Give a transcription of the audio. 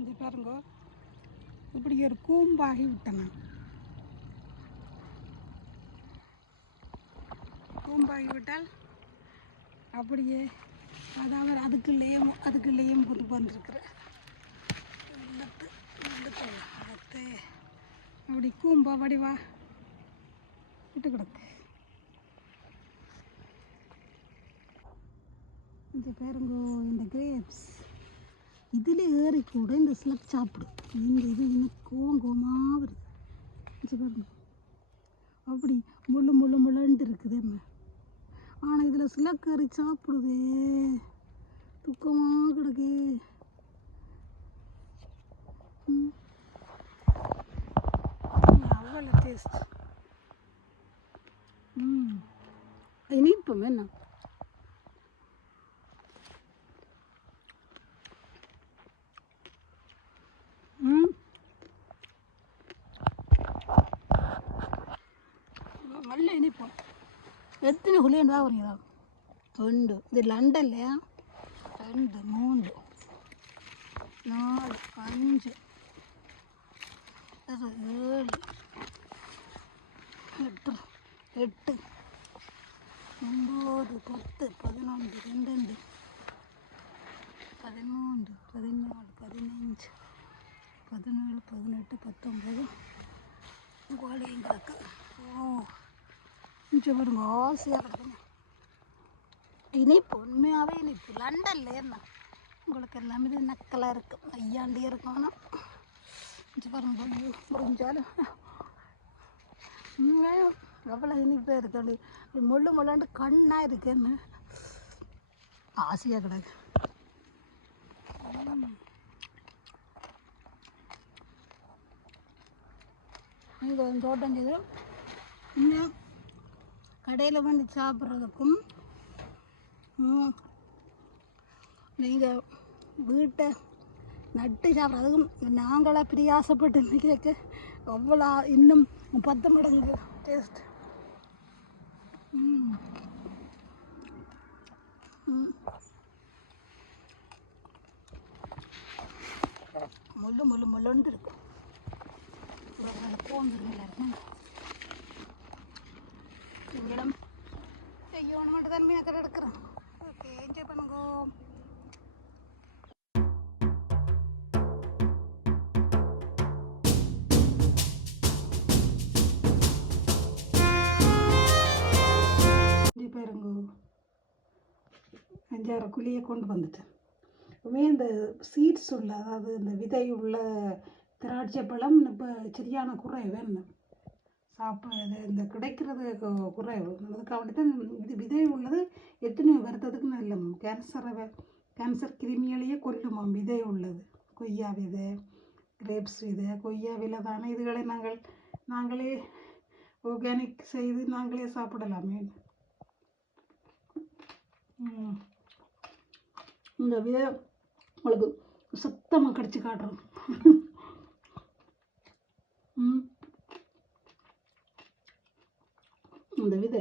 இந்த பாருங்க இப்படி ஒரு கூம்பாகி விட்டேன். கூம்பாகி விட்டால் அப்படியே அதாவது அதுக்குள்ளேயும் கொண்டு வந்துருக்குறேன். அப்படி கூம்பா வடிவா விட்டு கிடக்கு. இந்த பாருங்க இந்த கிரேப்ஸ் இதில் ஏறி கூட இந்த ஸ்லக் சாப்பிடும். இந்த இது இன்னும் கோவமாக வருது. பாருங்க அப்படி முள்ளுன்ட்டு இருக்குது. ஆனால் இதில் ஸ்லக் ஏறி சாப்பிடுதே, துக்கமாக கிடக்கு. அவ்வளோ டேஸ்ட். இனிப்பும் என்ன நல்ல இனிப்போம். எத்தனை ஹுலியன் தான் வரீங்களா? 2 இது லண்டன்லையா? 2 3 4 5 7 8 8 9 10 11 12 13 14 15 17 18 19 கோழியும் கிடக்கு. கொஞ்சம் பாருங்க ஆசையாக கிடக்குங்க. இனிப்பு உண்மையாகவே இனிப்பு. லண்டனில் என்ன உங்களுக்கு எல்லாமே இது நக்கலாக இருக்கும், ஐயாண்டி இருக்கும். ஆனால் கொஞ்சம் பாருங்க முடிஞ்சாலும் உண்மையாக எவ்வளோ இனிப்பாக இருக்கு. முள்ளாண்டு கண்ணாக இருக்குன்னு ஆசையாக கிடக்கு. இங்கே வந்து தோட்டம் செய்து இன்னும் கடையில் வந்து சாப்பிட்றதுக்கும் நீங்கள் வீட்டை நட்டு சாப்பிட்றதுக்கும் நாங்களாக பிரியாசப்பட்டு கேட்க அவ்வளோ இன்னும் 10 மடங்கு டேஸ்ட். முள்ளுண்டு இருக்கும். போந்துருங்க இங்கிடம் செய்யணும் மட்டும் தான் மீனக்கரை எடுக்கிறேன். ஓகே, என்ஜாய் பண்ணுங்க. பாருங்க 5-6 குழியை கொண்டு வந்துட்டேன். எப்பவுமே இந்த சீட்ஸ் உள்ள, அதாவது இந்த விதை உள்ள திராட்சை பழம் இப்போ சரியான குறைவு. என்ன சாப்பிட்றது இந்த கிடைக்கிறது குறைவு. அதுக்காக தான் இது விதை உள்ளது எத்தனையோ வருத்தத்துக்கு நல்ல கேன்சர் கிருமிகளையே கொல்லுமாம் விதை உள்ளது. கொய்யா விதை, கிரேப்ஸ் விதை, கொய்யா விலை தானே இதுகளை நாங்களே ஆர்கானிக் செய்து நாங்களே சாப்பிடலாமே. இந்த விதை உங்களுக்கு சுத்தமாக கடிச்சு காட்டுறோம். இந்த விதை